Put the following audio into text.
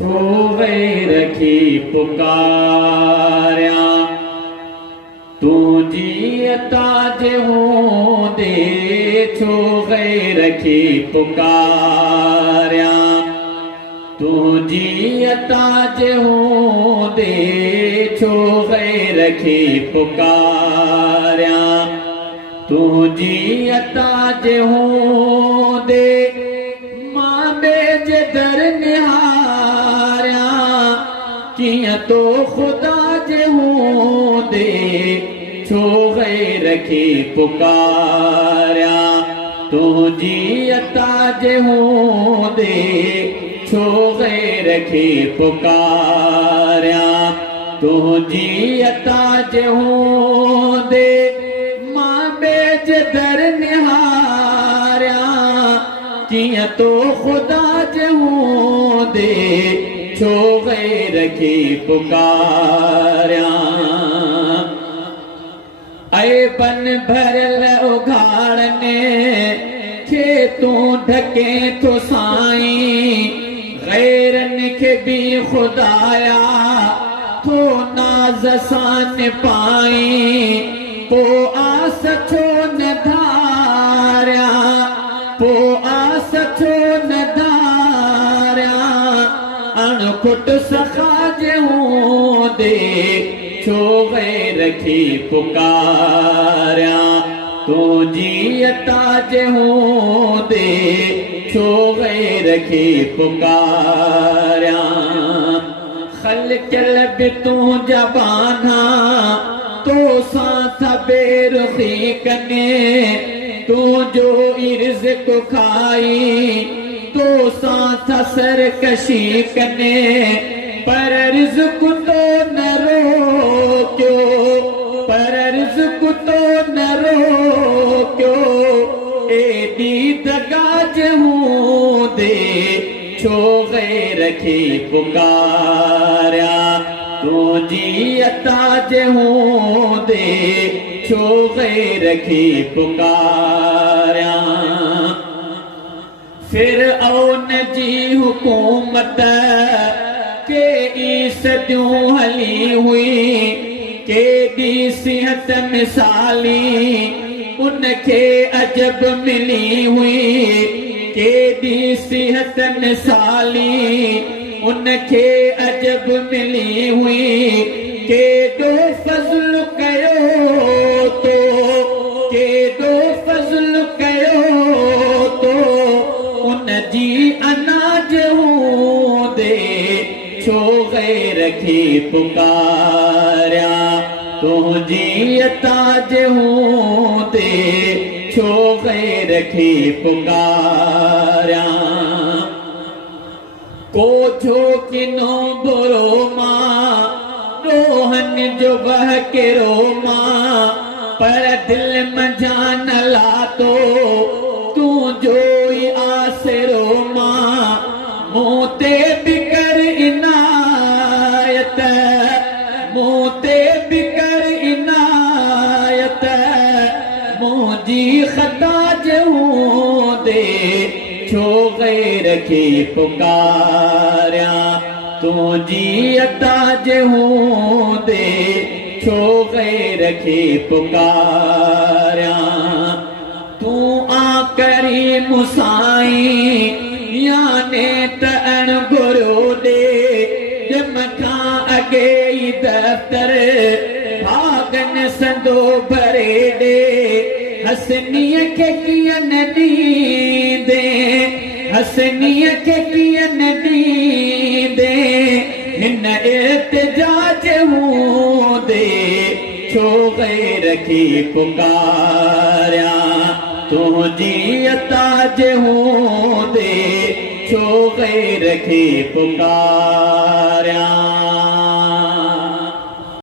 छो गैर की पुकार्या तुझी अता जे होंदे छो गैर की पुकार्या तुझी अता जे होंदे छो गैर की पुकार्या तुझी अता जे होंदे मां बेजे दर निहारिया किया तो खुदा जे होंदे छो गैर की पुकार्या तुझी अता जे होंदे छो गैर की पुकार्या तुझी अता जे होंदे मां बेज दर निहारिया किया तो खुदा जे होंदे छो गैर की पुकार्या ऐ बन भरल उघाड़ने खे तू ढके तो साईं गैरन के भी खुदाया तो नाज सान पाई पो आस छो न धारिया पो आस छो न धारिया अणखुट सखा जे होंदे छो गैर की पुकार्या तुझी अता जे होंदे छो गैर की पुकार्या खल चल बि तू जबाना तो साथ बेरुखी कने तू जो इर्ज को खाई तो साथ सरकशी कने पर रिज़्क़ तो न रोक्यो पर रिज़्क़ तो न रोक्यो एडी दगा जे होंदे छो गैर की पुकार्या तुझी अता जे होंदे छो गैर की पुकार्या फिरऔन जी हुकूमत के सदियों हली हुई केडी सिहत मिसाली उनखे अजब मिली हुई केडी सिहत मिसाली उनखे अजब मिली हुई केडो फज़ल कयो तो केडो फज़ल कयो तो उन जी अनाज होंदे छो गैर की पुकार्या तुझी अता जे होंदे छो गैर की पुकार्या को जो किनो बुरो मां रोहन जो बह के रो मां पर दिल मजान ला तो तू जो आसरो मां मोते बिकर इनायत मोते बिकर इनायत मुझी खता जे होंदे छो गैर की पुकार्या तुझी अता जे होंदे छो गैर की पुकार्या तू आकरी मुसाई याने त अणगुरो दे जमखा अगे दफ्तर भागन संदो भरे दे हसनीअ खे कीअं न ॾींदे हसनीअ खे कीअं न ॾींदे हिन इर्तिजाज होंदे छो गैर की पुकार्या तुझी अता जे होंदे छो गैर की पुकार्या।